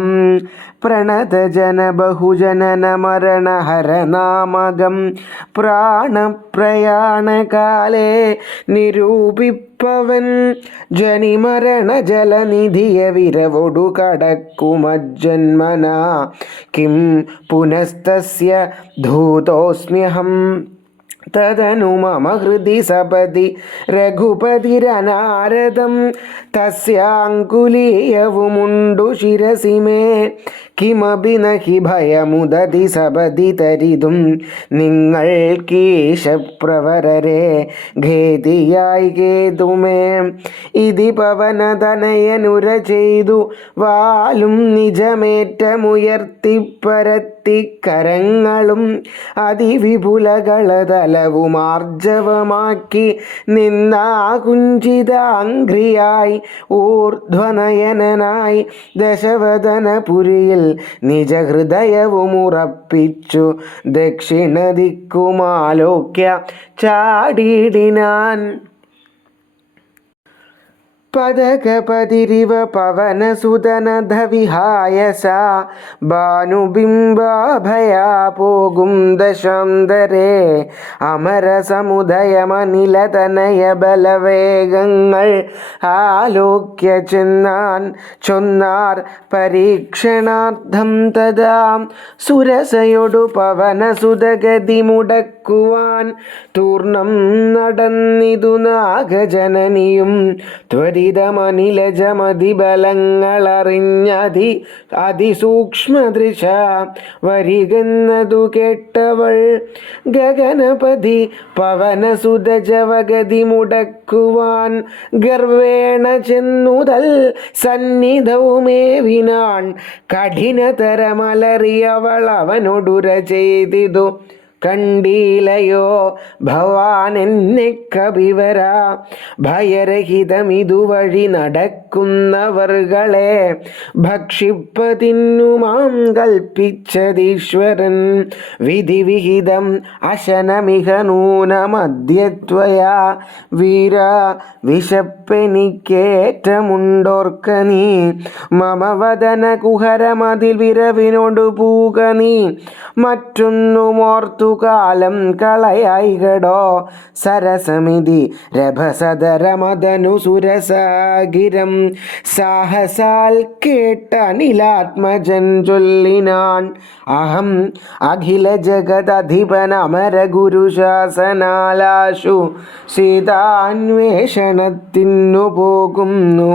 ദേഹം പ്രണതജന ബഹുജനന മരണഹരനാമകം പ്രാണപ്രയാണകാലേ നിരൂപിപ്പവൻ ജനിമരണ ജലനിധിയ വിരവൊടു കടക്കുമജ്ജന്മന കിം പുനസ്തസ്യ ധൂതോസ്മ്യഹം തദനു മമ ഹൃദി സപതി രഘുപതിരനാരദം തസ്യാങ്കുലീയവുമുണ്ടു ശിരസി മേ കിമപി നഹി ഭയമുദതി സപതി തരിതും നിങ്ങൾ കീശപ്രവരരെ ഖേദിയായി കേതുമേ ഇതി പവനതനയനുര ചെയ്തു വാലും നിജമേറ്റമുയർത്തിപ്പരത്തിക്കരങ്ങളും അതിവിപുലകളതലവുമാർജവമാക്കി നിന്നാകുഞ്ചിതാംഘ്രിയായി ഊർധ്വനയനായി ദശവദനപുരിയിൽ നിജഹൃദയവുമുറപ്പിച്ചു ദക്ഷിണദിക്കുമാലോക്യ ചാടിയിടിനാൻ പദകപതിരിവ പവനസുതനധവിഹായ സാ ഭാനുബിംബാഭയാ പോകും ദശാന്തരേ അമരസമുദയമനിലതനയ ബലവേഗങ്ങൾ ആലോക്യ ചൊന്നാർ പരീക്ഷണാർത്ഥം തഥാ സുരസയൊടു പവനസുതഗതി മുടക്കുവാൻ തൂർണം നടന്നിതു നാഗജനനിയും ത്വരിതമനിലജമതിബലങ്ങളറിഞ്ഞതി അതിസൂക്ഷ്മദൃശ വരികെന്നതു കേട്ടവൾ ഗഗനപതി പവനസുതജവഗതി മുടക്കുവാൻ ഗർവേണ ചെന്നുതൽ സന്നിധവുമേവിനാൺ കഠിനതരമലറിയവൾ അവനൊടുര ചെയ്തിതു കണ്ടീലയോ ഭവാനെന്നെ കവിവര ഭയരഹിതമിതുവഴി നടക്കുന്നവർകളെ ഭക്ഷിപ്പതിന്നുമാം കൽപ്പിച്ചതീശ്വരൻ വിധിവിഹിതം അശനമിഹ നൂനമദ്യത്വയാ വീര വിശപ്പെനിക്കേറ്റമുണ്ടോർക്ക നീ മമ വദന കുഹരമതിൽ വിരവിനോടു പൂക നീ മറ്റൊന്നുമോർത്തു കാലം കളയായികടോ സരസമിതി രഭസദരമദനു സുരസാഗിരം സാഹസാൽ കേട്ടനിലാത്മജൻ ചൊല്ലിനാൻ അഹം അഖില ജഗദധിപനമര ഗുരുശാസനാലാശു സീതാന്വേഷണത്തിനു പോകുന്നു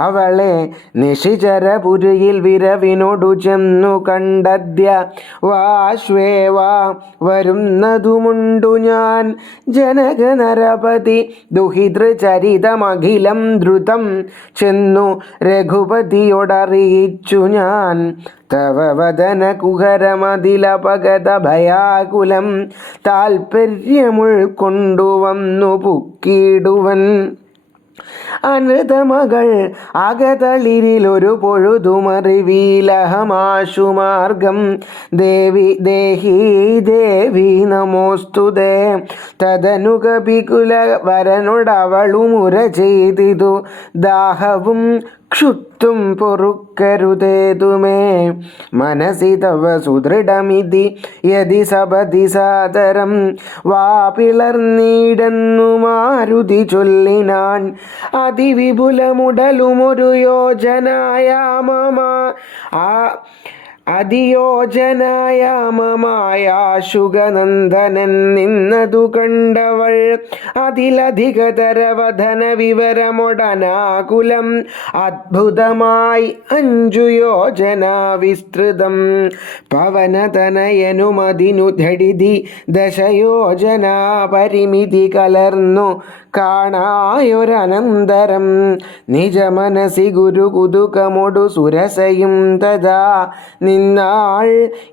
അവളെ നിശിചരപുരിയിൽ വിരവിനോടു ചെന്നു കണ്ടദ്യ വാശ്വേവാ വരുന്നതുമുണ്ടു ഞാൻ ജനക നരപതി ദുഹിതൃചരിതമഖിലം ദ്രുതം ചെന്നു രഘുപതിയോടറിയിച്ചു ഞാൻ തവ വദന കുഹരമതിലപഗത ഭയാകുലം താൽപര്യമുൾക്കൊണ്ടുവന്നു പുക്കിടുവൻ അനൃതമകൾ അകതളിരിലൊരു പൊഴുതുമറിവീലഹമാശുമാർഗം ദേവി ദേഹി ദേവി നമോസ്തുതേ തദനു കപികുല വരനോടവളുമുര ചെയ്തിതു ദാഹവും ക്ഷുത്തും പൊറുക്കരുതേതുമേ മനസി തവ സുദൃഢമിതി യതി സപതി സാദരം വാപിളർന്നീടെന്നു മാരുതി ചൊല്ലിനാൻ അതിവിപുലമുടലുമൊരു യോജനായാമമാ അതിയോജനായാമമായാശുഗനന്ദനൻ നിന്നതു കണ്ടവൾ അതിലധികതരവധന വിവരമൊടനാകുലം അദ്ഭുതമായി 5 യോജന വിസ്തൃതം പവനതനയനുമതിനു ധടിതി 10 യോജന പരിമിതി കലർന്നു കാണായൊരനന്തരം നിജമനസി ഗുരുകുതുകമൊടു സുരസയും തഥാ നിന്നാൾ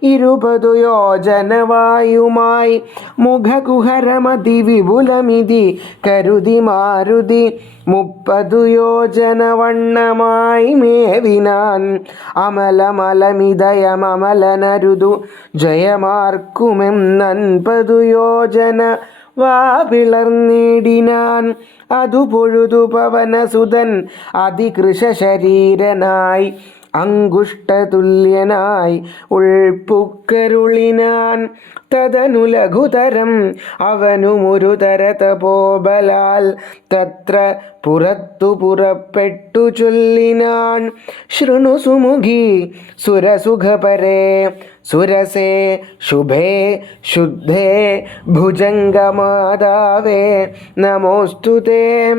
20 യോജനവായുമായി മുഖകുഹരമതി വിപുലമിതി കരുതി മാരുതി 30 യോജന വണ്ണമായി മേവിനാൻ അമലമലമിതയമമലനരുതു ജയമാർക്കുമെന്നൻപതു യോജന വാപിളർന്നിടിനാൻ അതു പൊഴുതു പവനസുതൻ അതികൃശ ശരീരനായി അങ്കുഷ്ടതുല്യനായി ഉൾപ്പുക്കരുളിനാൻ. തദനു ലഘുതരം അവനുമൊരു തരതപോബലാൽ തത്ര പുറത്തു പുറപ്പെട്ടു ചൊല്ലിനാൻ. ശൃണു സുമുഖി സുരസുഖപരേ സുരസേ ശുഭേ ശുദ്ധേ ഭുജംഗമാതാവേ നമോസ്തുതേ.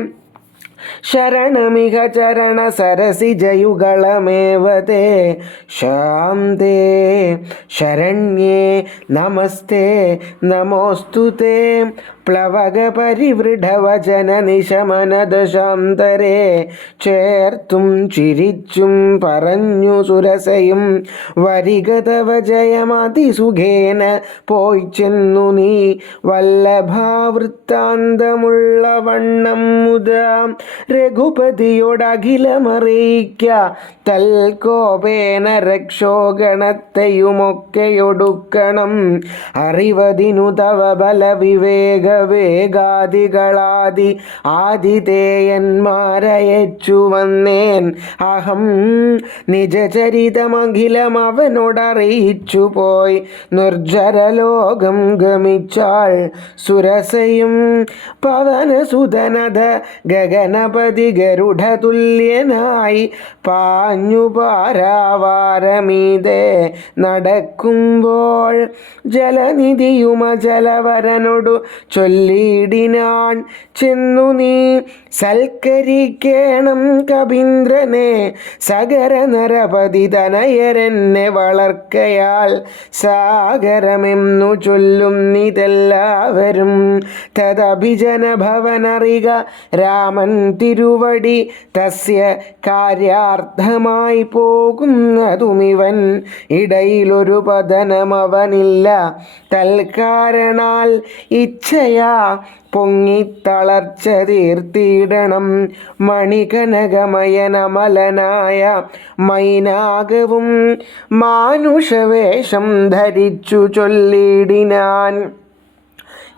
ശരണമിഹ ചരണ സരസിജയുഗളമേവ തേ ശാന്തേ ശരണ്യേ നമസ്തേ നമോസ്തുതേ. പ്ലവക പരിവൃഢവചന നിശമനദശാന്തരേ ചേർത്തും ചിരിച്ചും പറഞ്ഞു സുരസയും വരിക തവ ജയമതിസുഖേന പോയി ചെന്നു നീ വല്ലഭാവൃത്താന്തമുള്ള വണ്ണം മുതാ രഘുപതിയോടഖിലമറിയിക്ക തൽകോപേന രക്ഷോഗണത്തെയുമൊക്കെയൊടുക്കണം അറിവതിനു തവ ബലവിവേക വേഗാദികളാദി ആതിഥേയന്മാരയച്ചു വന്നേൻ അഹം നിജചരിതമഖിലം അവനോടറിയിച്ചു പോയി നിർജ്ജരലോകം ഗമിച്ചാൾ സുരസയും. പവനസുതനത ഗഗനപതി ഗരുഡതുല്യനായി പാഞ്ഞു പാരാവാരമീതേ നടക്കുമ്പോൾ ജലനിധിയുമജലവരനോടു ചൊല്ലിയിടിനാൻ. ചെന്നു നീ സൽക്കരിക്കേണം കവീന്ദ്രനെ സഗര നരപതി തനയരെന്നെ വളർക്കയാൽ സാഗരമെന്നു ചൊല്ലുന്നിതെല്ലാവരും. തദഭിജന ഭവനറിക രാമൻ തിരുവടി തസ്യ കാര്യാർത്ഥമായി പോകുന്നതുമിവൻ. ഇടയിലൊരു പതനമവനില്ല തൽക്കാരണാൽ ഇച്ഛയാ പൊങ്ങിത്തളർച്ച തീർത്തിയിടണം. മണികനകമയനമലനായ മൈനാകവും മാനുഷവേഷം ധരിച്ചു ചൊല്ലിയിടിനാൻ.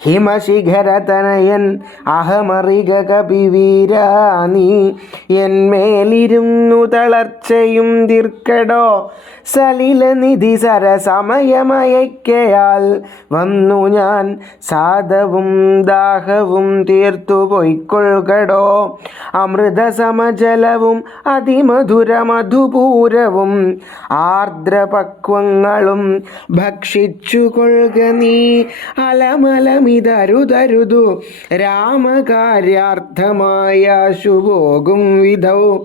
ഹിമശിഖരതനയൻ അഹമറിക കപിവീരാ നീ എന്മേലിരുന്നു തളർച്ചയും തീർക്കടോ. സലിലനിധി സരസമയമയക്കയാൽ വന്നു ഞാൻ സാധവും ദാഹവും തീർത്തു പൊയ്ക്കൊള്ളുകടോ. അമൃതസമജലവും അതിമധുരമധുപൂരവും ആർദ്രപക്വങ്ങളും ഭക്ഷിച്ചു കൊള്ളുക നീ. അലമലമിതരുതരുതു രാമകാര്യാർത്ഥമായാശു പോകും വിധൗ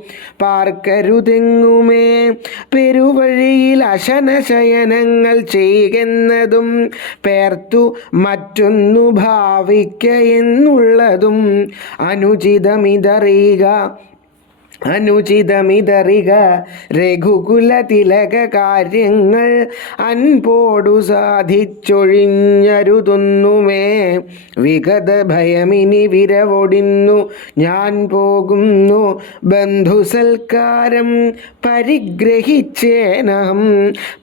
പാർക്കരുതെങ്ങുമേ. പെരുവഴിയിൽ അശനശയനങ്ങൾ ചെയ്യുന്നതും പേർത്തു മറ്റൊന്നു ഭാവിക്ക എന്നുള്ളതും അനുചിതമിതറിക രഘുകുല തിലക കാര്യങ്ങൾ അൻപോടു സാധിച്ചൊഴിഞ്ഞരുതൊന്നുമേ. വിഗത ഭയമിനി വിരവൊടിന്നു ഞാൻ പോകുന്നു ബന്ധുസൽക്കാരം പരിഗ്രഹിച്ചേനഹം.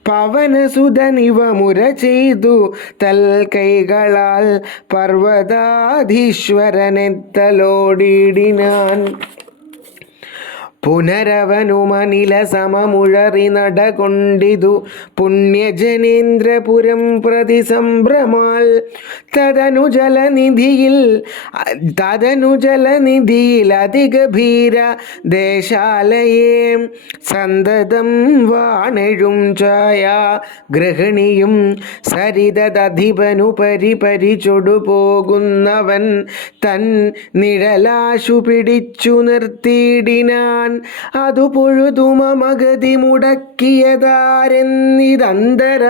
പവനസുതനിവ മുര ചെയ്തു തൽ കൈകളാൽ പർവ്വതാധീശ്വരനെത്തലോടിയിടിനാൻ. പുനരവനുമനില സമമുഴറി നടകൊണ്ടിതു പുണ്യജനേന്ദ്രപുരം പ്രതി സംഭ്രമാൽ. തദനു ജലനിധിയിൽ അതിഗഭീര ദേശാലയേ സന്തതം വാണെഴും ഛായ ഗൃഹിണിയും സരിതധിപനു പരിചൊടു പോകുന്നവൻ തൻ നിഴലാശു പിടിച്ചു നിർത്തിയിടിനാൻ. അതു പൊഴുതുമഗതി മുടക്കിയതാരെന്നിതന്തര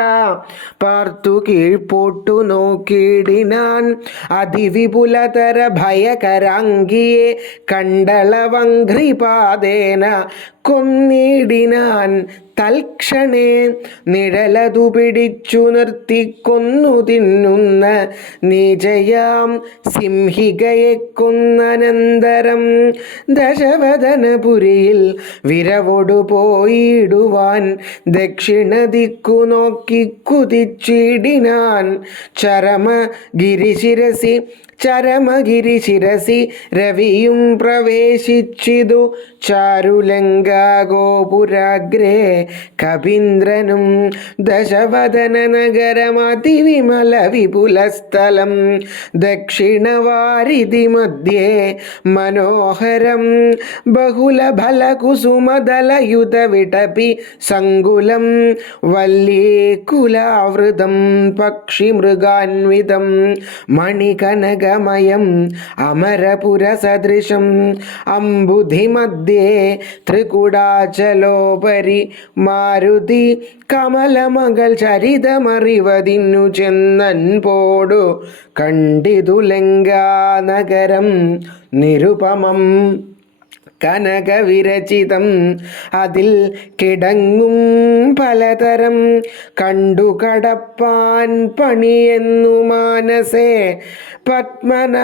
പാർത്തു കീഴ്പോട്ടു നോക്കിയിടിനാൻ. അതിവിപുലതര ഭയകരാംഗിയെ കണ്ടളവംഘ്രിപാദേന കൊന്നിടിനാൻ. തൽക്ഷണേ നിഴലതു പിടിച്ചു നിർത്തിക്കൊന്നു തിന്നുന്ന നീചയാം സിംഹികയെ കൊന്നനന്തരം ദശവദനപുരിയിൽ വിരവൊടു പോയിടുവാൻ ദക്ഷിണ ദിക്കു നോക്കി കുതിച്ചിടിനാൻ. ചരമഗിരിശിരസി രവിയും പ്രവേശിച്ചിതു ചാരുലങ്കാഗോപുരാഗ്രേ കപീന്ദ്രനും. ദശവദന നഗരമതിവിമല വിപുലസ്ഥലം ദക്ഷിണവാരിധി മധ്യേ മനോഹരം ബഹുലഫലകുസുമദലയുത വിടപി സങ്കുലം വല്യേകുലാവൃതം പക്ഷിമൃഗാന്വിതം മണികനകമയം അമരപുരസദൃശം അംബുധിമധ്യേ ത്രികുടാചലോപരി മാരുതി കമലമകൾ ചരിതമറിവതിന്നു ചെന്നൻപോടു കണ്ടിതു ലങ്കാനഗരം നിരുപമം കനകവിരചിതം അതിൽ കിടങ്ങും പലതരം കണ്ടു കടപ്പാൻ പണിയെന്നു മാനസേ പത്മന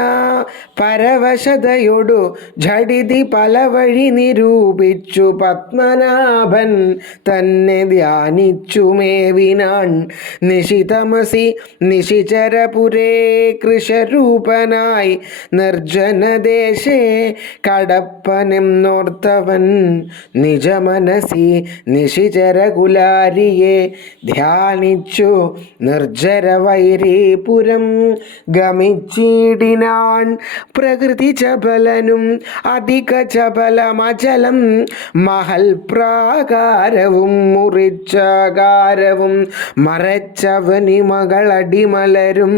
പരവശതയൊടു ഝടിതി പല വഴി നിരൂപിച്ചു പത്മനാഭൻ തന്നെ ധ്യാനിച്ചു മേവിനാൻ. നിശിതമസി നിശിചരപുരേ കൃശരൂപനായി നിർജ്ജനദേശേ കടപ്പനെന്നോർത്തവൻ നിജമനസി നിശിചരകുലാരിയെ ധ്യാനിച്ചു നിർജ്ജരവൈരീപുരം ഗമിച്ചിടിനാൻ. പ്രകൃതി ചപലനും അധിക ചപലമചലം മഹൽ പ്രാകാരവും മുറിച്ചാകാരവും മറച്ചവനി മകളടിമലരും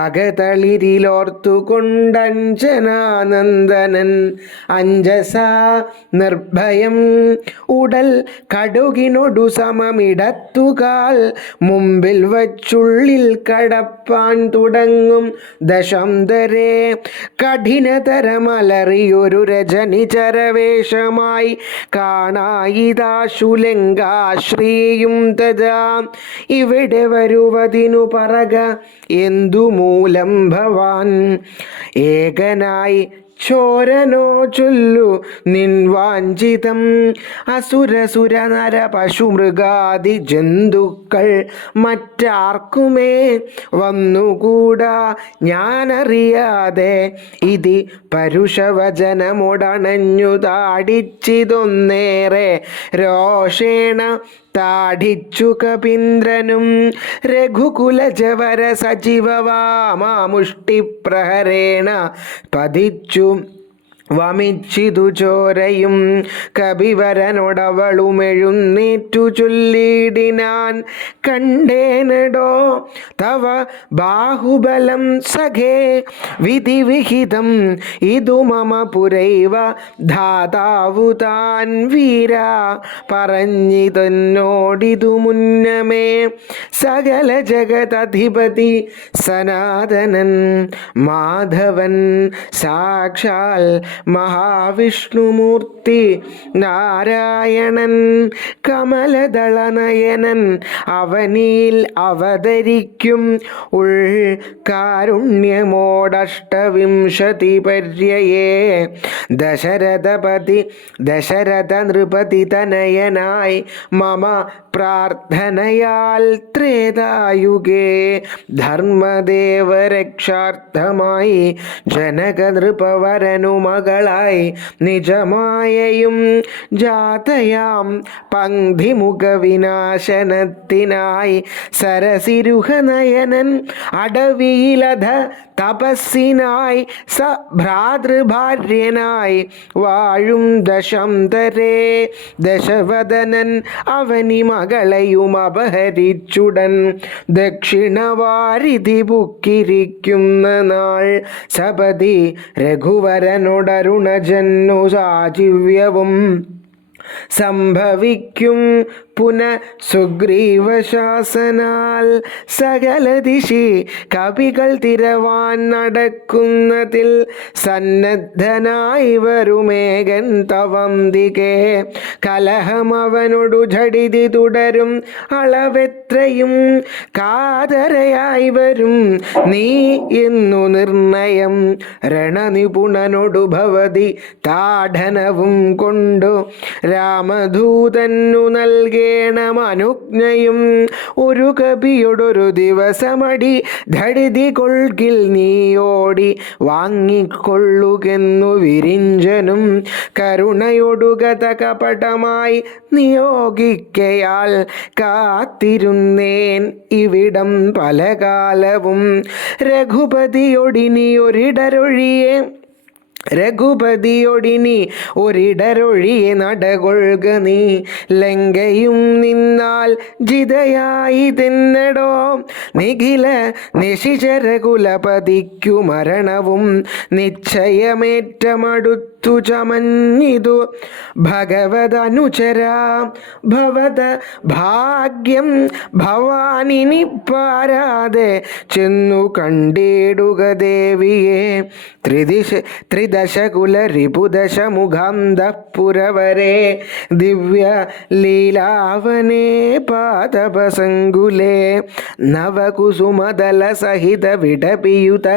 അകതളിരിലോർത്തുകൊണ്ടഞ്ജനാനന്ദനൻ അഞ്ജസ നിർഭയം ഉടൽ കടുകിനൊടു സമമിടത്തുകാൽ മുമ്പിൽ വച്ചുള്ളിൽ കടപ്പാൻ തുടങ്ങും ദശാന്തരേ കഠിനതരമലറിയൊരു രജനി ചരവേഷമായി കാണായിതാശുലങ്കാശ്രീയും തഥാ ഇവിടെ വരുവതിനു പറക എന്തു മൂലം ഭവാൻ ഏകനായി ചോരനോ ചൊല്ലു നിൻ വാഞ്ചിതം അസുരസുര നര പശുമൃഗാദി ജന്തുക്കൾ മറ്റാർക്കുമേ വന്നുകൂടാ ഞാനറിയാതെ ഇതി പരുഷവചനമൊടണഞ്ഞു താടിച്ചിതൊന്നേറെ രോഷേണ താടിച്ചു കപീന്ദ്രനും രഘുകുലജവര സജീവവാമാമുഷ്ടിപ്രഹരേണ പതിച്ചു വമിച്ചിതു ചോരയും കപിവരനോടവളുമെഴുന്നേറ്റു ചൊല്ലിടിനാൻ കണ്ടേനടോ തവ ബാഹുബലം സഖേ വിധിവിഹിതം ഇതു മമ പുരൈവ ധാതാവു താൻ വീര പറഞ്ഞിതെന്നോടിതു മുന്നമേ സകല ജഗതധിപതി സനാതനൻ മാധവൻ സാക്ഷാൽ മഹാവിഷ്ണുമൂർത്തി നാരായണൻ കമലദളനയനൻ അവനിൽ അവതരിക്കും ഉൾകാരുണ്യമോടഷ്ടവിംശതി പര്യയേ ദശരഥ നൃപതി തനയനായി മമ പ്രാർത്ഥനയാൽ ത്രേതായുഗേ ധർമ്മദേവരക്ഷാർത്ഥമായി ജനകനൃപവരനു മകളായി നിജമായയും ജാതയാം പങ്ക്തിമുഖ വിനാശനത്തിനായി സരസിരുഹനയനൻ അടവിയിലധ തപസ്സിനായി ഭ്രാതൃഭാര്യനായി വാഴും ദശാന്തരേ ദശവദനൻ അവനി മകളെയും അപഹരിച്ചുടൻ ദക്ഷിണവാരിധി പുക്കിരിക്കുന്ന നാൾ സപതി രഘുവരനോടരുണജന്നു സാജീവ്യവും സംഭവിക്കും പുന സുഗ്രീവശാസനാൽ സകല ദിശി കവികൾ തിരവാൻ നടക്കുന്നതിൽ സന്നദ്ധനായി വരുമേകൻ തവന്തികെ കലഹമവനോടു ഝടിതി തുടരും അളവെത്രയും കാതരയായി വരും നീ എന്നു നിർണയം രണനിപുണനോടു ഭവതി താഠനവും കൊണ്ടു രാമദൂതന്നു നൽകേണം അനുജ്ഞയും ഒരു കവിയോടൊരു ദിവസമടി ധടിതി കൊൾകിൽ നീയോടി വാങ്ങിക്കൊള്ളുകെന്നു വിരിഞ്ചനും കരുണയൊടുകത കപടമായി നിയോഗിക്കയാൽ കാത്തിരുന്നേൻ ഇവിടം പല കാലവും രഘുപതിയൊടിനി ഒരിടരൊഴിയെ നടകൊള്ളുക നീ ലങ്കയും നിന്നാൽ ജിതയായി തെന്നടോ നിഖില നിശിചരകുലപതിക്കു മരണവും നിശ്ചയമേറ്റമടുത്തു ചമഞ്ഞിതു ഭഗവതനുചര ഭവത ഭാഗ്യം ഭവാനിനി പാരാതെ ചെന്നു കണ്ടിടുക ദേവിയെ ത്രിദശകുല രിപുദശ മുഖാന്തപുരവരെ ദിവ്യ ലീലാവനേ പാദപസങ്കുലേ നവകുസുമദല സഹിത വിടപിയുത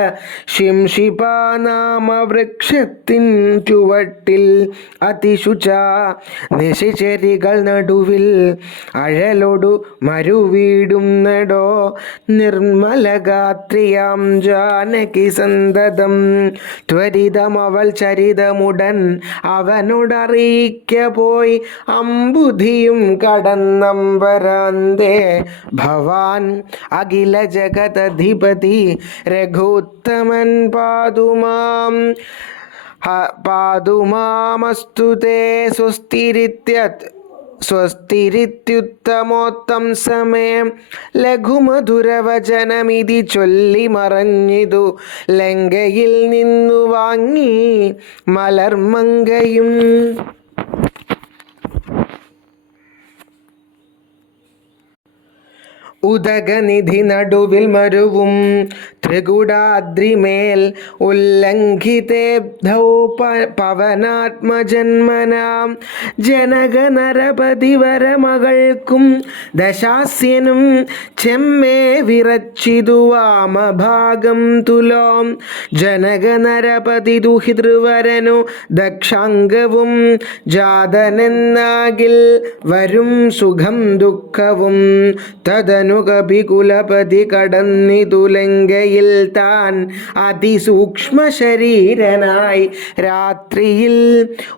ശിംഷിപാനാമ വൃക്ഷത്തിൻ ചുവട്ടിൽ അതിശുച നിശിചരികൾ നടുവിൽ അഴലൊടു മരുവീടുന്നടോ നിർമ്മലഗാത്രിയാം ജാനകി സന്തതം ത്വരിതമവൾ ചരിതമുടൻ അവനോടറിയിക്ക പോയി അമ്പുധിയും കടന്നമ്പരാന്തേ ഭവാൻ അഖില ജഗതധിപതി രഘുത്തമൻ പാതുമാമസ്തു തേ സ്വസ്തിരിത്യുത്തമോത്തം സമയം ലഘുമധുരവചനമിതി ചൊല്ലി മറഞ്ഞിതു ലങ്കയിൽ നിന്നു വാങ്ങി മലർമങ്കയും ഉദകനിധി നടുവിൽ മരുവും ത്രികുടാദ്രിമേൽ ഉല്ലംഘിതേബ്ധൗ പവനാത്മജന്മനാം ജനകനരപതിവരമകൾക്കും ദശാസ്യനും ചെമ്മേ വിറച്ചിതു വാമഭാഗം തുലോം ജനകനരപതി ദുഹിതൃവരനു ദക്ഷാംഗവും ജാതനെന്നാകിൽ വരും സുഖം ദുഃഖവും തദനു കപികുലപതി കടന്നിതു ലങ്കയിൽ താൻ അതിസൂക്ഷ്മ ശരീരനായി രാത്രിയിൽ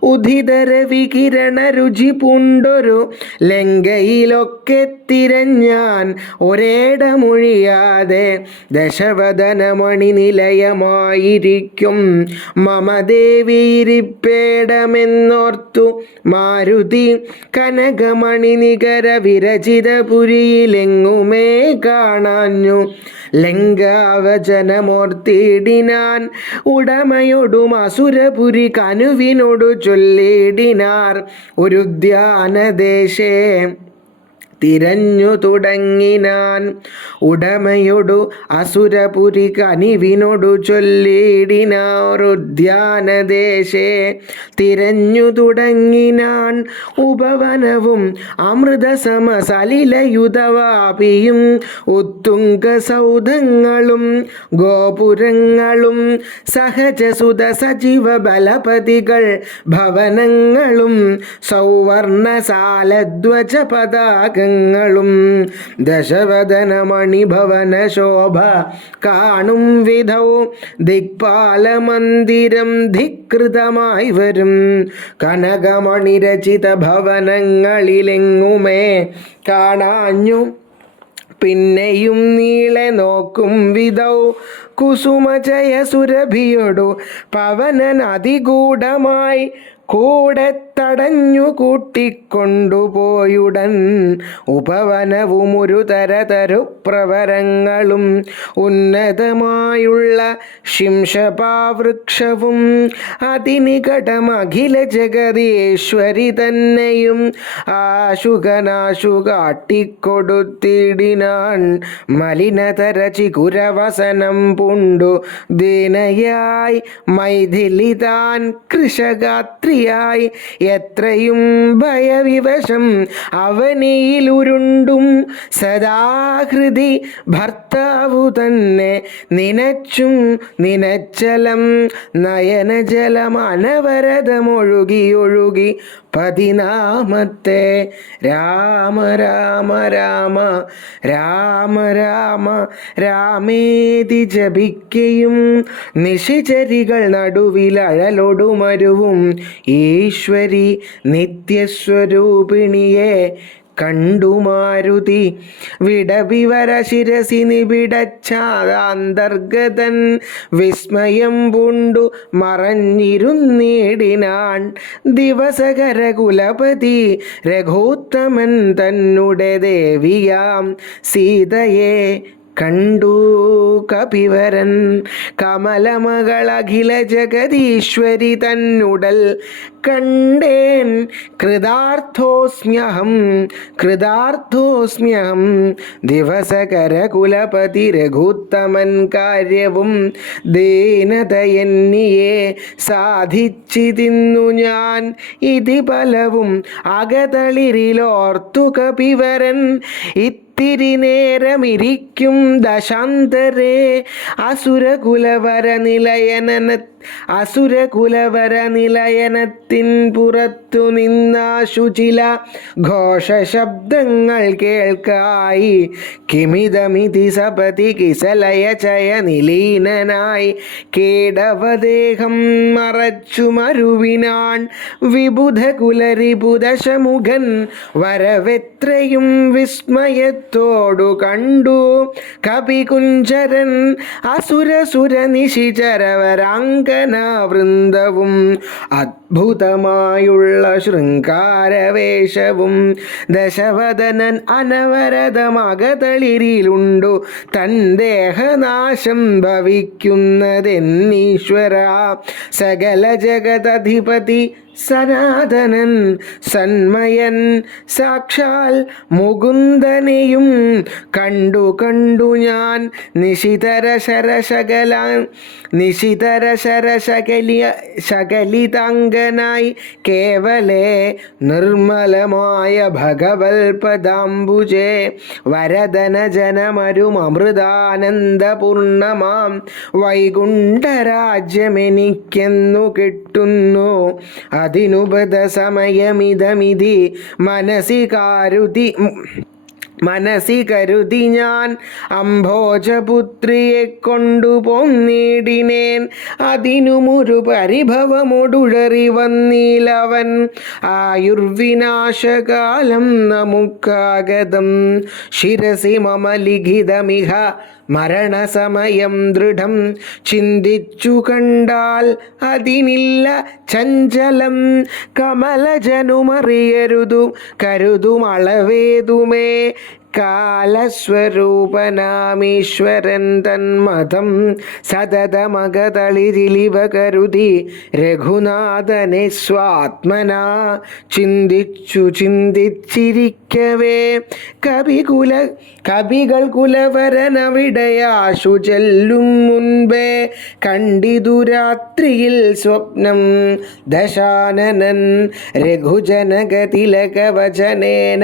ഉദിതര വികിരണ രുചി പൂണ്ടൊരു ലങ്കയിലൊക്കെ തിരഞ്ഞാൻ ഒരേടമൊഴിയാതെ ദശവദനമണി നിലയമായിരിക്കും മമദേവിയിരിപ്പേടമെന്നോർത്തു മാരുതി കനകമണി നികര വിരചിതപുരിയിലെങ്ങും കാണാഞ്ഞു ലങ്കാവചനമോർത്തിടിനാൻ ഉടമയൊടും അസുരപുരി കനുവിനോടു ചൊല്ലിടിനാർ ഒരുദ്യാനദേശേ തിരഞ്ഞു തുടങ്ങിനാൻ ഉടമയൊടു അസുരപുരി കനിവിനോടു ചൊല്ലിടിനാർ ഉദ്യാനദേശേ തിരഞ്ഞു തുടങ്ങിനാൻ ഉപവനവും അമൃതസമസലിലയുധവാപിയും ഉത്തുംഗ സൗധങ്ങളും ഗോപുരങ്ങളും സഹജസുത സജീവ ബലപതികൾ ഭവനങ്ങളും സൗവർണസാലധ്വജ പതാക ദശവദനമണിഭവന ശോഭ കാണും വിധൗ ദിക്പാലമന്ദിരം ധികൃതമായി വരും കനകമണിരചിത ഭവനങ്ങളിലെങ്ങുമേ കാണാഞ്ഞു പിന്നെയും നീളെ നോക്കും വിധൗ കുസുമജയ സുരഭിയൊടു പവനൻ അതിഗൂഢമായി കൂടെ തടഞ്ഞു കൂട്ടിക്കൊണ്ടുപോയുടൻ ഉപവനവും ഒരു തരതരു പ്രവരങ്ങളും ഉന്നതമായുള്ള ശിംശപാവൃക്ഷവും അതിനികടമഖില ജഗതീശ്വരി തന്നെയും ആശുകനാശു കാട്ടിക്കൊടുത്തിടിനാൻ. മലിനതര ചികുരവസനം പൂണ്ടു ദീനയായി മൈഥിലി താൻ കൃശഗാത്രിയായി എത്രയും ഭയവിവശം അവനിയിലുരുണ്ടും സദാഹൃതി ഭർത്താവു തന്നെ നിനച്ചും നിനച്ചലം നയനജലം അനവരതമൊഴുകി പതിനാമത്തെ രാമ രാമ രാമ രാമ രാമ രാമേതി ജപിക്കയും നിശിചരികൾ നടുവിലഴലൊടുമരുവും ഈശ്വരി നിത്യസ്വരൂപിണിയെ കണ്ടു മാരുതി. വിടവിവര ശിരസി നിബിടച്ചാന്തർഗതൻ വിസ്മയം പൂണ്ടു മറഞ്ഞിരുന്നിടിനാൻ. ദിവസകര കുലപതി രഘുത്തമൻ തന്നെ ദേവിയാം സീതയെ കണ്ടു കപിവരൻ. കമലമകളഖില ജഗദീശ്വരി തന്നുടൽ കണ്ടേൻ കൃതാർത്ഥോസ്മ്യഹം കൃതാർത്ഥോസ്മ്യഹം. ദിവസകര കുലപതി രഘുത്തമൻ കാര്യവും ദീനതയെന്നിയെ സാധിച്ചിതിന്നു ഞാൻ ഇതി ഫലവും അകതളിരിലോർത്തു കപിവരൻ. ഇത്തിരി നേരമിരിക്കും ദശാന്തരേ അസുരകുലവര നിലയനത്തിൻ പുറത്തു നിന്നാശു ചില ഘോഷശബ്ദങ്ങൾ കേൾക്കായി. കിമിതമിതി സപതി കിസലയ ചയ നിലീനനായി കേടവദേഹം മറച്ചു മരുവിനാൻ. വിബുധ കുലരിബുദശമുഖൻ വരവെത്രയും വിസ്മയത്തോടു കണ്ടു കപികുഞ്ചരൻ. അസുരസുര നിശിചരവരാങ്കനാവൃന്ദവും അദ്ഭുതമായുള്ള ശൃംഗാരവേഷവും. ദശവദനൻ അനവരതമകതളിരിലുണ്ടു തൻ ദേഹനാശം ഭവിക്കുന്നതെന്നീശ്വര. സകല ജഗതധിപതി സനാതനൻ സന്മയൻ സാക്ഷാൽ മുകുന്ദനെയും കണ്ടു ഞാൻ. നിശിതര ശകലിതാംഗനായി കേവലേ നിർമ്മലമായ ഭഗവൽപദാംബുജേ. വരദന ജനമരുമൃതാനന്ദപൂർണമാം വൈകുണ്ഠരാജ്യമെനിക്കെന്നു കിട്ടുന്നു. അതിനുപത സമയമിതമിതി മനസി കരുതി ഞാൻ അംഭോജപുത്രിയെ കൊണ്ടുപോന്നിടിനേൻ. അതിനുമൊരു പരിഭവമൊടുഴറി വന്നീലവൻ. ആയുർവിനാശകാലം നമുക്കാഗതം ശിരസി മമ ലിഖിതമിഹ മരണസമയം ദൃഢം. ചിന്തിച്ചു കണ്ടാൽ അതിനില്ല ചഞ്ചലം. കമലജനുമറിയരുതു കരുതുമളവേതുമേ. കാലസ്വരൂപനാമീശ്വരൻ തന്മതം സതതമകതളിരിലിവ കരുതി രഘുനാഥനെ സ്വാത്മനാ ചിന്തിച്ചിരിക്കവേ. കവികൾ കുലവരനവിടയാശു ചെല്ലും മുൻപേ കണ്ടിതു രാത്രിയിൽ സ്വപ്നം. ദശാനനൻ രഘുജനകതിലകവചനേന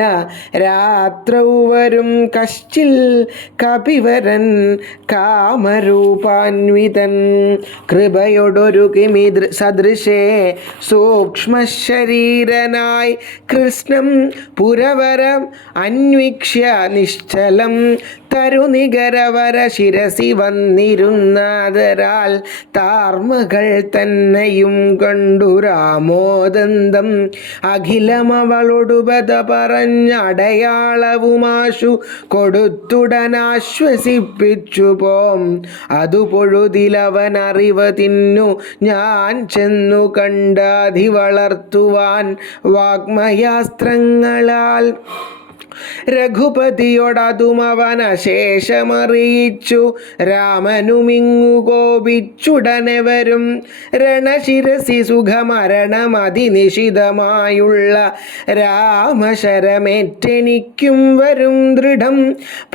രാത്രൗ വരും കശ്ചിൽ കപിവരൻ കാമരൂപാന്വിതൻ. കൃപയൊടൊരു കിമി സദൃശേ സൂക്ഷ്മശരീരനായി കൃഷ്ണം പുരവരം അന്വീക്ഷ്യ നിശ്ചലം. തരുനികരവര ശിരസി വന്നിരുന്നാദരാൽ താർമകൾ തന്നെയും കണ്ടു രാമോദന്തം. അഖിലമവളൊടുപത പറഞ്ഞടയാളവുമാ കാശു കൊടുത്തുടനാശ്വസിപ്പിച്ചു പോം. അതു പൊഴുതിലവൻ അറിവ് തിന്നു ഞാൻ ചെന്നു കണ്ടാധി വളർത്തുവാൻ വാഗ്മയാസ്ത്രങ്ങളാൽ. രഘുപതിയോടതും അവനശേഷമറിയിച്ചു. രാമനുമിങ്ങു കോപിച്ചുടനെ വരും രണശിരസി സുഖമരണമതിനിശിതമായുള്ള രാമശരമേറ്റെനിക്കും വരും ദൃഢം.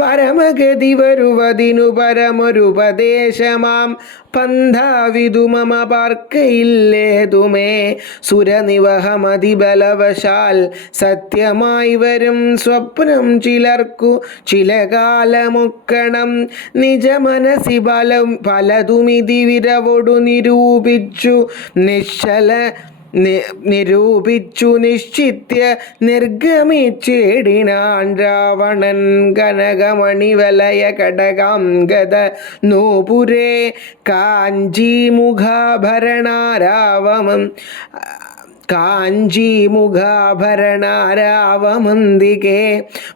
പരമഗതി വരുവതിനു പരമൊരുപദേശമാം പന്ഥാവിതു മമ പാർക്കയില്ലേതുമേ. സുരനിവഹമതിബലവശാൽ സത്യമായി വരും സ്വപ്നം ചിലർക്കു ചില കാലമൊക്കണം. നിജമനസി പലതുമിതി വിരവൊടു നിരൂപിച്ചു നിശ്ചിത്യ നിർഗമിച്ചിടിനാൻ രാവണൻ കനകമണിവലയ കടകാംഗത നൂപുരേ. കാഞ്ചീമുഖാഭരണാരാവമന്തികെ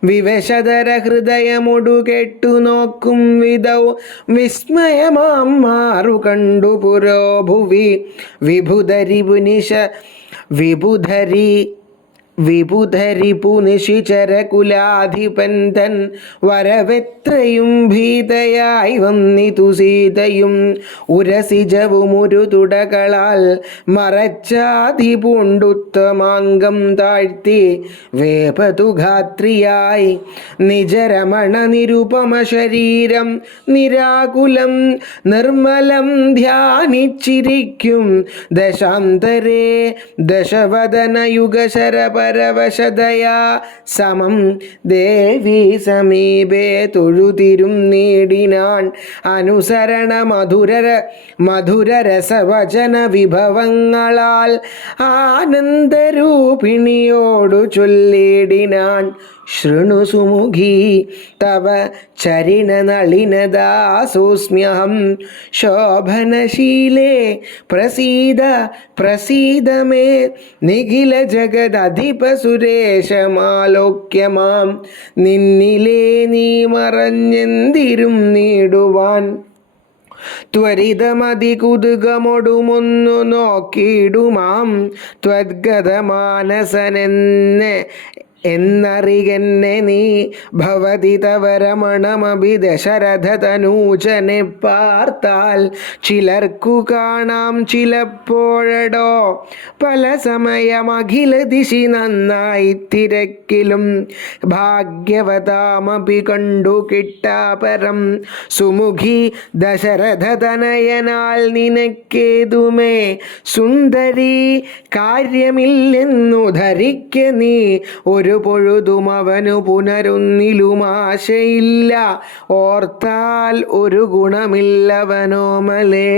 വിവശതര ഹൃദയമൊടു കെട്ടു നോക്കും വിധൗ വിസ്മയമാം മാറു കണ്ടു പുരോ ഭുവി. വിബുധരിപുനിശിചരകുലാധിപൻ തൻ വരവെത്രയും ഭീതയായി വന്നിതു സീതയും. ഉരസിജവുമൊരു തുടകളാൽ മറച്ചാതി പൂണ്ടുത്തമാംഗം താഴ്ത്തി വേപതുഘാത്രിയായി. നിജരമണ നിരുപമ ശരീരം നിരാകുലം നിർമ്മലം ധ്യാനിച്ചിരിക്കും ദശാന്തരേ. ദശവദനയുഗശരപരവശതയാ സമം ദേവി സമീപേ തൊഴുതിരും നേടിനാൻ. അനുസരണ മധുരരസവചന വിഭവങ്ങളാൽ ആനന്ദരൂപിണിയോടു ചൊല്ലിടിനാൻ. ശൃണു സുമുഖി തവ ചരിണനളിനദാസോസ്മ്യഹം ശോഭനശീലേ പ്രസീദ മേ. നിഖില ജഗദധിപ സുരേശമാലോക്യ മാം നിന്നിലേ നീ മറഞ്ഞെന്തിരും നീടുവാൻ. ത്വരിതമതി കുതുകമൊടുമൊന്നു നോക്കിയിടുമാം എന്നറികന്നെ നീ. ഭവതി തവ രമണമഭി ദശരഥ തനൂജനെ പാർത്താൽ ചിലർക്കു കാണാം ചിലപ്പോഴടോ പല സമയം അഖില ദിശി നന്നായി തിരക്കിലും. ഭാഗ്യവതാമപി കണ്ടു കിട്ടാപരം സുമുഖി ദശരഥ തനയനാൽ നിനക്കേതുമേ സുന്ദരി കാര്യമില്ലെന്നു ധരിക്ക നീ. ഒരു പൊഴുതും അവനു പുനരൊന്നിലും ആശയില്ല ഓർത്താൽ ഒരു ഗുണമില്ലവനോമലേ.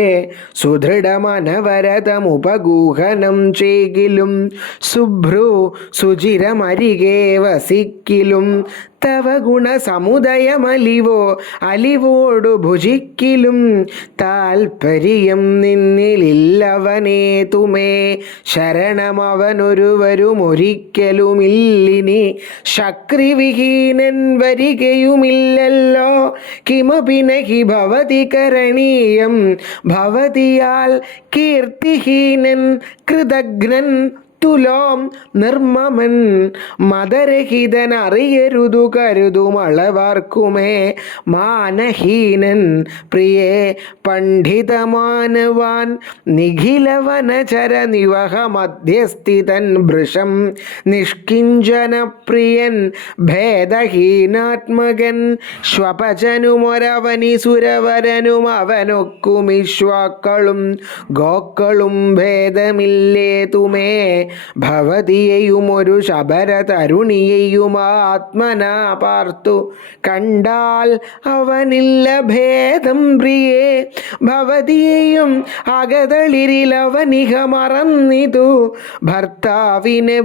സുദൃഢമനവരതമുപഗൂഹനം ചെയ്കിലും ശുഭ്രു സുചിരമരികെ വസിക്കിലും. തവ അലിവോടു ഭുജിക്കിലും താൽപര്യം നിന്നിലില്ലവനേതുമേ. ശരണമവനൊരുവരും ഒരിക്കലുമില്ലിനി ശക്രിവിഹീനൻ വരികയുമില്ലല്ലോ. കിമപി നഹി ഭവതി കരണീയം ഭവതിയാൽ കീർത്തിഹീനൻ കൃതഘ്നൻ തുലോം നിർമ്മമൻ മദരഹിതൻ അറിയരുതു കരുതുമളവാർക്കുമേ. മാനഹീനൻ പ്രിയേ പണ്ഡിതമാനവാൻ നിഖിലവനചര നിവഹ മധ്യസ്ഥിതൻ ഭൃശം നിഷ്കിഞ്ചന പ്രിയൻ ഭേദഹീനാത്മകൻ. ശ്വപചനുമൊരവനി സുരവരനും അവനൊക്കുമിശ്വാക്കളും ഗോക്കളും ഭേദമില്ലേതുമേ. ഭവതിയെയും ഒരു ശബര തരുണിയെയും ആത്മനാ പാർത്തു കണ്ടാൽ അവനില്ല ഭേദം പ്രിയേ. ഭവതിയെയും അകതളിരിലവനിഹ മറന്നിതു ഭർത്താവിനെ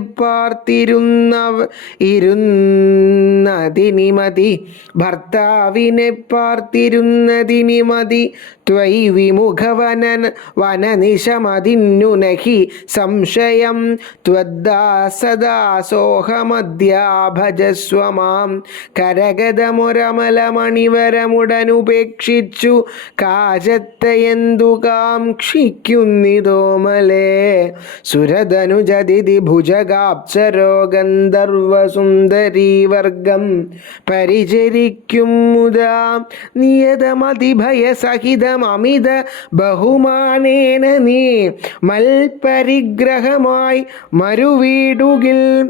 പാർത്തിരുന്നതിനി മതി. ത്വയി വിമുഖവനനിശമതിന്നു നഹി സംശയം. ത്വദ്ദാസദാസോഹമദ്യാ ഭജസ്വ മാം. കരഗതമൊരമലമണിവരമുടനുപേക്ഷിച്ചു കാചത്തയെന്തു കാക്ഷിക്കുന്നിതോമലേ. സുരതനുജതിഥി ഭുജഗാപ്സരോ ഗന്ധർവസുന്ദരീവർഗം പരിചരിക്കും മുദാ. നിയതമതിഭയസഹിതമമിത ബഹുമാനേന നീ മൽപരിഗ്രഹമായി മരുവീടുകിൽ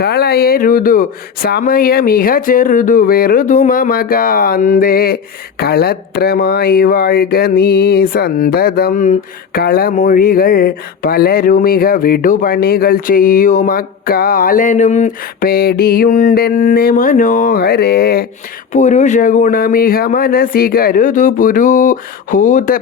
കളയരുതു സമയമിഹ ചെറുതു വെറുതു മമ കാന്തേ. കളത്രമായി വാഴ്ക നീ സന്തതം. കളമൊഴികൾ പലരുമിക വിടുപണികൾ ചെയ്യുമക്കാലനും പേടിയുണ്ടെന്നെ മനോഹരേ. പുരുഷഗുണമിഹ മനസി കരുതു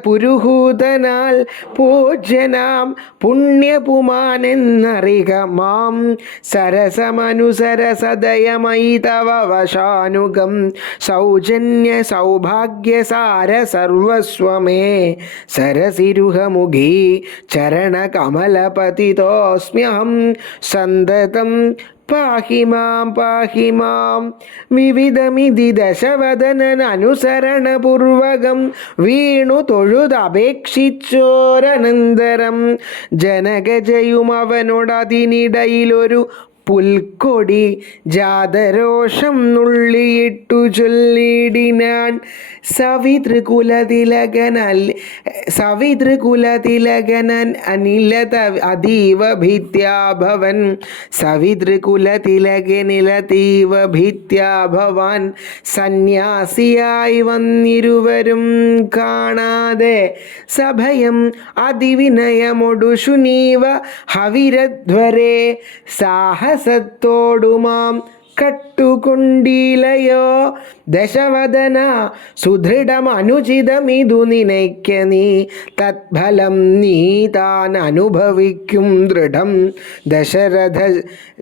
പുരുഹൂതനാൽ പൂജ്യനാം പുണ്യപുമാനെന്നറിക മാം. സരസമനുസരസദയമയി തവ വശാനുഗം സൗജന്യ സൗഭാഗ്യസാര സർവസ്വമേ. സരസിരുഹമുഖീ ചരണകമലപതിതോസ്മ്യഹം സന്തതം പാഹി മാം പാഹി മാം. വിവിധമിതി ദശവദനനുസരണപൂർവകം വീണു തൊഴുതപേക്ഷിച്ചോരനന്തരം ജനകജയും അവനോടതിനിടയിലൊരു പുൽക്കൊടി ജാതരോഷം നുള്ളിയിട്ടു ചൊല്ലിടിനാൻ. സവിതൃകുലതിലകനൻ അനിലത അതീവ ഭിത്യാഭവൻ. സവിതൃകുലതിലകനിലതീവ ഭിത്യാഭവാൻ. സന്യാസിയായി വന്നിരുവരും കാണാതെ സഭയം അതിവിനയമൊടു ശുനീവ ഹവിരധ്വരേ. സാഹസത്തോടുമാം കട്ടുകൊണ്ടിലയോ ദശവദന സുദൃഢമനുചിതമിതു നിനയ്ക്ക നീ. തത്ഫലം നീ താൻ അനുഭവിക്കും ദൃഢം.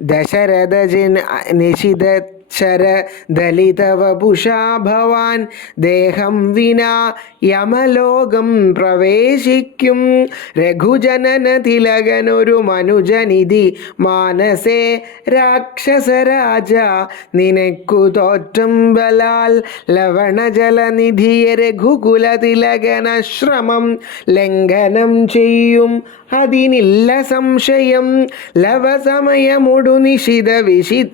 ദശരഥജൻ നിശിത ശരദലിതവപുഷാ ഭവാൻ. ദേഹം വിനാ യമലോകം പ്രവേശിക്കും രഘുജനന തിലകനൊരു മനുജനിധി മാനസേ. രാക്ഷസരാജ നിനക്കു തോറ്റം ബലാൽ ലവണജലനിധിയെ രഘുകുല തിലകനശ്രമം ലംഘനം ചെയ്യും അതിനില്ല സംശയം. ലവസമയമൊടു നിശിത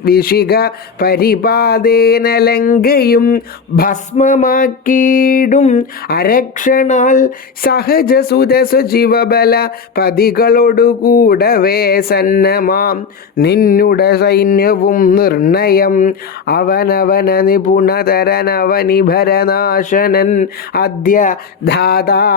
വിശിഖ പരിപാദേന ലങ്കയും ഭസ്മമാക്കിയിടും അരക്ഷണാൽ. സഹജസുതസജീവബല പതികളോടുകൂടവേ സന്നമാം നിന്നുട സൈന്യവും നിർണയം. അവനവന നിപുണതരനവനിഭരനാശനൻ അദ്യ ധാതാവപേക്ഷിച്ചതു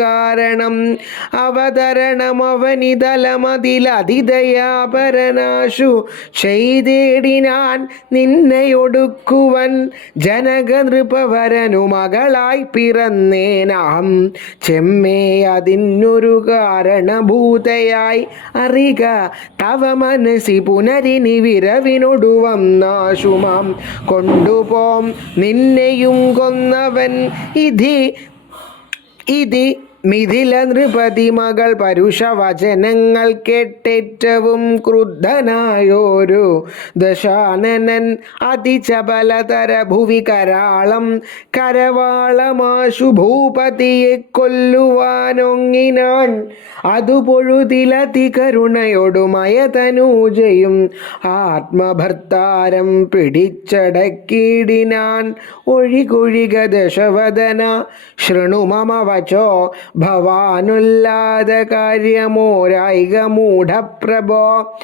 കാരണം. അവതരണമവനിതലമതിലതിദയാപരനാശു ചെയ്തേടിനാൻ നിന്നെയൊടുക്കുവൻ. ജനകനൃപവരനു മകളായി പിറന്നേനാം ചെമ്മേ അതിനൊരു കാരണഭൂതയായി അറിക. തവ മനസി പുനരിനി വിരവിനൊടു വന്നാശുമാം കൊണ്ടുപോം നിന്നെയും കൊന്നവൻ. ഇതി മിഥില നൃപതി മകൾ പരുഷവചനങ്ങൾ കേട്ടേറ്റവും ക്രുദ്ധനായോരു ദശാനനൻ അതിചപലതര ഭുവി കരാളം കരവാളമാശു ഭൂപതിയെ കൊല്ലുവാനൊങ്ങിനാൻ. അതു പൊഴുതിലതി കരുണയൊടുമയതനൂജയും ആത്മഭർത്താരം പിടിച്ചടക്കിടിനാൻ. ഒഴികൊഴിക ദശവദന ശൃണു മമ വചോ ഭവാനുല്ലാദ കാര്യമോരായിക മൂഢപ്രഭോ.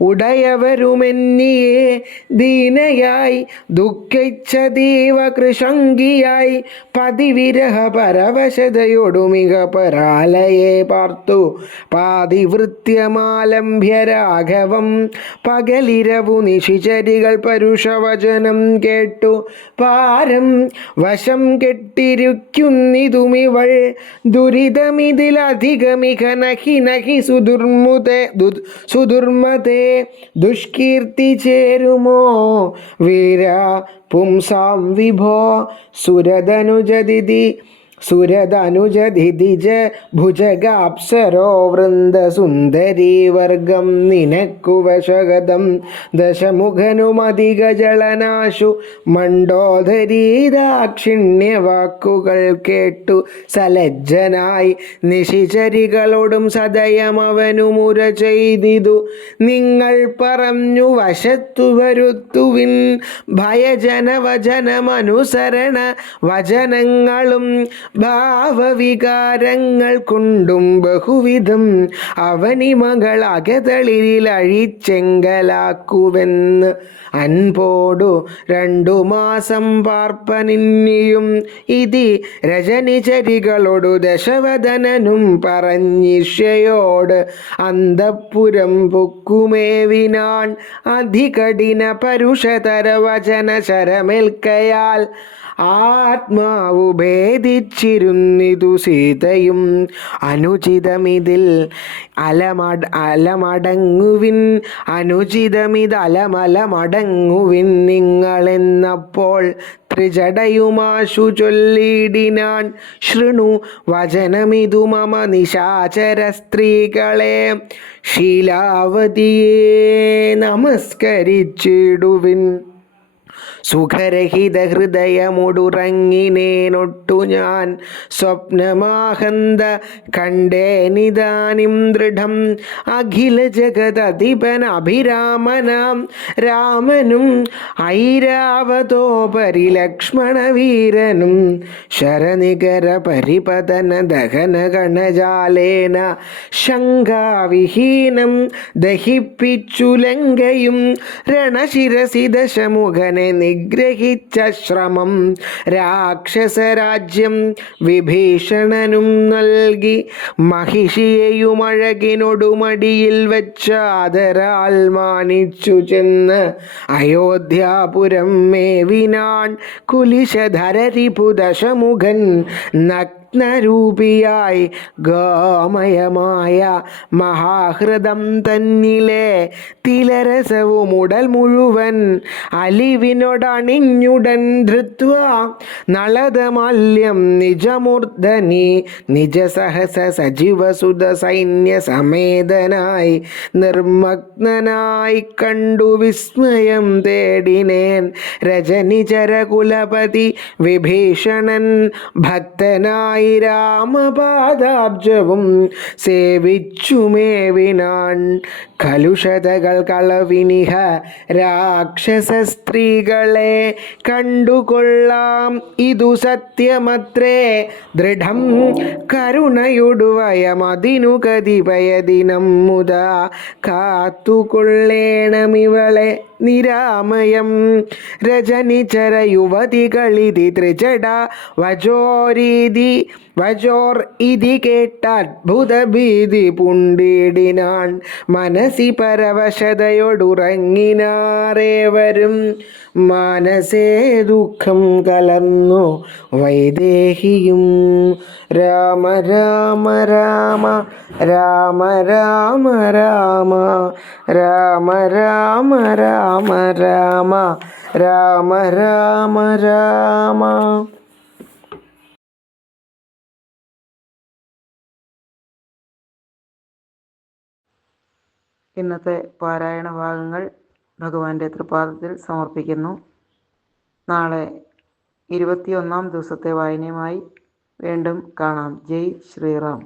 ഉടയവരുമെന്നിയെ ദീനയായി ദുഃഖിച്ചതീവ കൃശങ്കിയായി പതിവിരഹ പരവശതയൊടുമിക പരാലയെ പാർത്തു പാതിവൃത്യമാലംഭ്യ രാഘവം. പകലിരവു നിശിചരികൾ പരുഷവചനം കേട്ടു പാരം വശം കെട്ടിരിക്കുന്നിതുമിവൾ. ദുരിതമിതിലധികമിക നഹി നഹി സുദുർമതേ. ദുഷ്കീർത്തി ചേരുമോ വീര പുംസാം വിഭോ. സുരതനുജതിഥി സുരതനുജധിതിജ ഭുജഗാപ്സരോ വൃന്ദസുന്ദരീ വർഗം നിനക്കു വശഗതം ദശമുഖനുമധികജളനാശു മണ്ഡോദരീ ദാക്ഷിണ്യവാക്കുകൾ കേട്ടു സലജ്ജനായി നിശിചരികളോടും സദയം അവനു മുര ചെയ്തിതു. നിങ്ങൾ പറഞ്ഞു വശത്തു വരുത്തുവിൻ ഭയജനവചനമനുസരണ വചനങ്ങളും ഭാവവികാരങ്ങൾ കൊണ്ടും ബഹുവിധം അവനിമകളകതളിരിൽ അഴിച്ചെങ്കലാക്കുവെന്ന് അൻപോടു 2 മാസം പാർപ്പനിന്നിയും ഇതി രജനിചരികളോടു ദശവദനനും പറഞ്ഞിഷ്യയോട് അന്തഃപുരം പൊക്കുമേവിനാൻ അതികഠിന പരുഷതര വചന ശരമേൽക്കയാൽ ആത്മാവു ഭേദിച്ചിരുന്നിതു സീതയും. അനുചിതമിതിൽ അലമടങ്ങുവിൻ അനുചിതമിതലമലമടങ്ങുവിൻ നിങ്ങളെന്നപ്പോൾ ത്രിജടയുമാശു ചൊല്ലിടിനാൻ. ശൃണു വചനമിതു മമ നിശാചര സ്ത്രീകളെ ശീലാവതിയെ നമസ്കരിച്ചിടുവിൻ. സുഖരഹിത ഹൃദയമൊടുറങ്ങിനേനൊട്ടു ഞാൻ സ്വപ്നമാഹന്ത കണ്ടേനിതാനിം ദൃഢം. അഖില ജഗദധിപൻ അഭിരാമനാം രാമനും ഐരാവതോപരി ലക്ഷ്മണവീരനും ശരനികര പരിപതന ദഹന ഗണജാലേന ശങ്കാവിഹീനം ദഹിപ്പിച്ചു ലങ്കയും രണശിരസി ദശമുഖനെ നിഗ്രഹിച്ച ശ്രമം രാക്ഷസരാജ്യം വിഭീഷണനും നൽകി. മഹിഷിയെയുമഴകിനൊടുമടിയിൽ വെച്ച ആദരാൽ മാനിച്ചു ചെന്ന് അയോധ്യാപുരം മേവിനാൻ കുലിശധരരിപു ദശമുഖൻ നഗ്നരൂപിയായി ഗോമയമായ മഹാഹൃദം തന്നിലെ തിലരസവും ഉടൽ മുഴുവൻ അലിവിനോടണിഞ്ഞുടൻ ധൃത്വ നളതമാല്യം നിജമൂർധനി നിജസഹസ സജീവസുത സൈന്യ സമേതനായി നിർമ്മഗ്നനായി കണ്ടു വിസ്മയം തേടിനേൻ. രജനിചരകുലപതി വിഭീഷണൻ ഭക്തനായി രാമപാദാബ്ജവും സേവിച്ചുമേവിനാൻ. കലുഷതകൾ കളവിനിഹ രാക്ഷസ സ്ത്രീകളെ കണ്ടുകൊള്ളാം ഇതു സത്യമത്രേ ദൃഢം. കരുണയൊടുവയമതിനു കതിപയദിനം മുതാ കാത്തുകൊള്ളേണമിവളെ നിരാമയം. രജനിചര യുവതികളിതി ത്രിജട വജോർ ഇതി കേട്ടദ്ഭുത ഭീതി പുണ്ടിടിനാൻ. മനസി പരവശതയോടുറങ്ങിനാറേവരും മനസേ ദുഃഖം കലർന്നു വൈദേഹിയും. രാമ രാമ രാമ രാമ രാമ രാമ രാമ രാമ രാമ രാമ രാമ രാമ രാമ. ഇന്നത്തെ പാരായണ ഭാഗങ്ങൾ ഭഗവാന്റെ തൃപാദത്തിൽ സമർപ്പിക്കുന്നു. നാളെ 21-ാം ദിവസത്തെ വായനയുമായി വീണ്ടും കാണാം. ജയ് ശ്രീറാം.